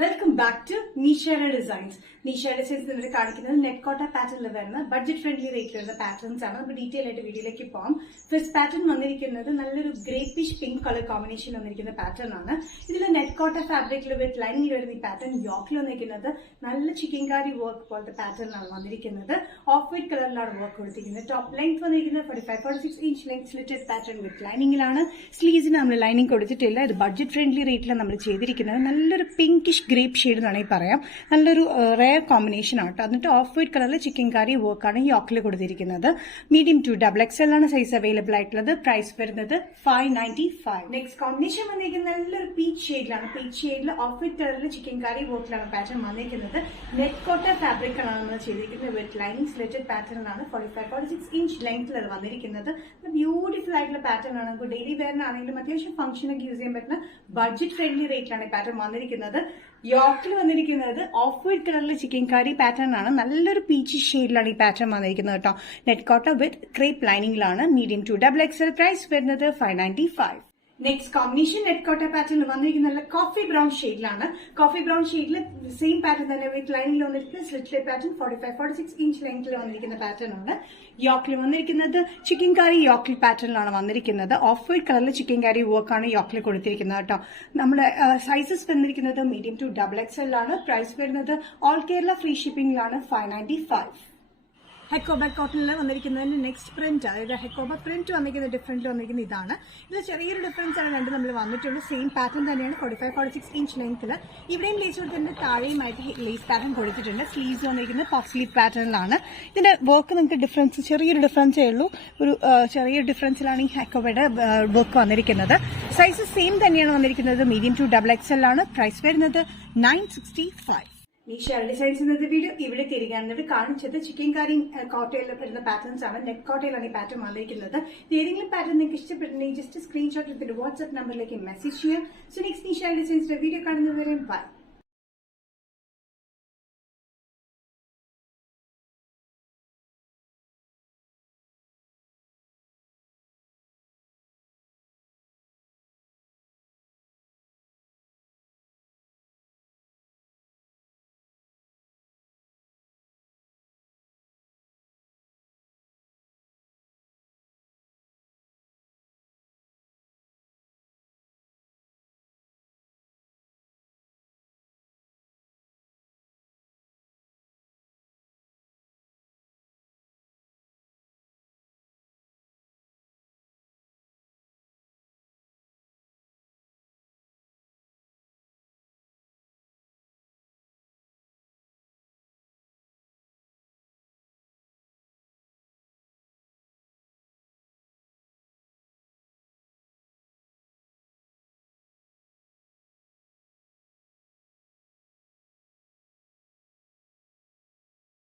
Welcome back to നീഷയുടെ designs. നീഷയുടെ designs നിങ്ങൾ കാണിക്കുന്നത് നെറ്റ് കോട്ട പാറ്റേണിൽ വരുന്ന ബഡ്ജറ്റ് ഫ്രണ്ട്ലി റേറ്റിൽ വരുന്ന പാറ്റേൺസ് ആണ്. നമുക്ക് ഡീറ്റെയിൽ ആയിട്ട് വീഡിയോയിലേക്ക് പോകാം. ഫസ്റ്റ് പാറ്റേൺ വന്നിരിക്കുന്നത് നല്ലൊരു ഗ്രേപ്പിഷ് പിങ്ക് കളർ കോമ്പിനേഷൻ വന്നിരിക്കുന്ന പാറ്റേൺ ആണ്. ഇതിൽ നെറ്റ് കോട്ട ഫാബ്രിക്കിൽ വിത്ത് ലൈനിങ് വരുന്ന ഈ പാറ്റേൺ യോക്കിൽ വന്നിരിക്കുന്നത് നല്ല ചിക്കൻകാരി വർക്ക് പോലത്തെ പാറ്റേൺ ആണ് വന്നിരിക്കുന്നത്. ഓഫ് വൈറ്റ് കളറിലാണ് വർക്ക് കൊടുത്തിരിക്കുന്നത്. ടോപ്പ് ലെങ്ത് വന്നിരിക്കുന്നത് 45-46 inch length slitted pattern with ലൈനിങ്ങിലാണ്. സ്ലീവ്സിന് നമ്മൾ ലൈനിങ് കൊടുത്തിട്ടില്ല. ഇത് ബഡ്ജറ്റ് ഫ്രണ്ട്ലി റേറ്റിലാണ് നമ്മൾ ചെയ്തിരിക്കുന്നത്. നല്ലൊരു പിങ്കിഷ് ഗ്രേപ്പ് ഷെയ്ഡ് എന്നാണ് ഈ പറയാം. നല്ലൊരു റെയർ കോമ്പിനേഷൻ ആട്ടോ. എന്നിട്ട് ഓഫ് വൈറ്റ് കളറിൽ ചിക്കൻ കാരി വർക്കാണ് യോക്കിൽ കൊടുത്തിരിക്കുന്നത്. മീഡിയം ടു XXL ആണ് സൈസ് അവൈലബിൾ ആയിട്ടുള്ളത്. പ്രൈസ് വരുന്നത് 595. നെക്സ്റ്റ് കോമ്പിനേഷൻ വന്നിരിക്കുന്നത് നല്ലൊരു പീച്ച് ഷെയ്ഡിലാണ്. പീച്ച് ഷെയ്ഡിൽ ഓഫ് വൈറ്റ് കളറിൽ ചിക്കൻ കാരി വർക്കിലാണ് പാറ്റേൺ വന്നിരിക്കുന്നത്. നെറ്റ് കോട്ട ഫാബ്രിക്കാണ് നമ്മൾ ചെയ്തിരിക്കുന്നത് വിത്ത് ലൈനിങ് സ്ലിറ്റഡ് പാറ്റേണിലാണ്. 45-46 ഇഞ്ച് ലെങ്ത്തിൽ അത് വന്നിരിക്കുന്നത്. ബ്യൂട്ടിഫുൾ ആയിട്ടുള്ള പാറ്റേൺ ആണ്. നമുക്ക് ഡെയിലി വെയറിനാണെങ്കിലും അത്യാവശ്യം ഫംഗ്ഷനൊക്കെ യൂസ് ചെയ്യാൻ പറ്റുന്ന ബഡ്ജറ്റ് ഫ്രണ്ട്ലി റേറ്റിലാണ് ഈ പാറ്റേൺ വന്നിരിക്കുന്നത്. യോക്കിൽ വന്നിരിക്കുന്നത് ഓഫ് വൈറ്റ് കളറിൽ ചിക്കൻ കാരി പാറ്റേൺ ആണ്. നല്ലൊരു പീച്ച് ഷെയ്ഡിലാണ് ഈ പാറ്റേൺ വന്നിരിക്കുന്നത് കേട്ടോ. നെറ്റ് കോട്ട വിത്ത് ക്രേപ്പ് ലൈനിങ്ങിലാണ്. Medium to XXL. പ്രൈസ് വരുന്നത് 595. Next combination net Kota pattern വന്നിരിക്കുന്ന നല്ല കോഫി ബ്രൗൺ ഷെയ്ഡിലാണ്. കോഫി ബ്രൗൺ ഷെയ്ഡിൽ സെയിം പാറ്റേൺ തന്നെ വിത്ത് ലൈനിൽ വന്നിരിക്കുന്ന സ്ലിറ്റ് പാറ്റേൺ 45-46 ഇഞ്ച് ലെങ്ത്തിൽ വന്നിരിക്കുന്ന പാറ്റേൺ ആണ്. യോക്കിൽ വന്നിരിക്കുന്നത് ചിക്കൻ കാരി യോക്കിൽ പാറ്റേണിലാണ് വന്നിരിക്കുന്നത്. ഓഫ് വൈറ്റ് കളറിൽ ചിക്കൻ കാരി വർക്കാണ് യോക്കിൽ കൊടുത്തിരിക്കുന്നത് കേട്ടോ. നമ്മുടെ സൈസസ് വന്നിരിക്കുന്നത് മീഡിയം ടു XXL ആണ്. പ്രൈസ് വരുന്നത് ഓൾ കേരള ഫ്രീ ഷിപ്പിംഗിലാണ് 595. ഹെക്കോബ കോട്ടണിൽ വന്നിരിക്കുന്നതിന്റെ നെക്സ്റ്റ് പ്രിന്റ്, അതായത് ഹെക്കോബ പ്രിന്റ് വന്നിരിക്കുന്ന ഡിഫറൻറ്റ് വന്നിരിക്കുന്ന ഇതാണ്. ഇത് ചെറിയൊരു ഡിഫറൻസ് ആണ് രണ്ടും നമ്മൾ വന്നിട്ടുള്ളൂ. സെയിം പാറ്റേൺ തന്നെയാണ് 45-46 ഇഞ്ച് ലെങ്ത്തിൽ. ഇവിടെയും ലേസ് കൊടുത്തിട്ടുണ്ട്, താഴെയുമായിട്ട് ലേസ് പാറ്റേൺ കൊടുത്തിട്ടുണ്ട്. സ്ലീവ്സ് വന്നിരിക്കുന്നത് പഫ് സ്ലീവ് പാറ്റേണിലാണ്. ഇതിന്റെ വർക്ക് നിങ്ങൾക്ക് ഡിഫറൻസ് ചെറിയൊരു ഡിഫറൻസേ ഉള്ളൂ. ഒരു ചെറിയൊരു ഡിഫറൻസിലാണ് ഈ ഹെക്കോബയുടെ വർക്ക് വന്നിരിക്കുന്നത്. സൈസ് സെയിം തന്നെയാണ് വന്നിരിക്കുന്നത്. മീഡിയം ടു XXL ആണ്. പ്രൈസ് വരുന്നത് 965. നീഷയുടെ ഡിസൈൻസ് ഇന്നത്തെ വീഡിയോ ഇവിടെ തിരികാണെന്നത് കാണിച്ചത് ചിക്കൻ കാരി കോട്ടയിൽ വരുന്ന പാറ്റേൺസ് ആണ്. നെറ്റ് കോട്ടയിലാണ് ഈ പാറ്റേൺ വന്നിരിക്കുന്നത്. ഏതെങ്കിലും പാറ്റേൺ നിങ്ങൾക്ക് ഇഷ്ടപ്പെട്ടിട്ടുണ്ടെങ്കിൽ ജസ്റ്റ് സ്ക്രീൻഷോട്ട് എടുത്തിട്ട് വാട്സ്ആപ്പ് നമ്പറിലേക്ക് മെസ്സേജ് ചെയ്യാം. സോ നെക്സ്റ്റ് നീഷയുടെ ഡിസൈൻസിന്റെ വീഡിയോ കാണുന്നതുവരെ ബൈ.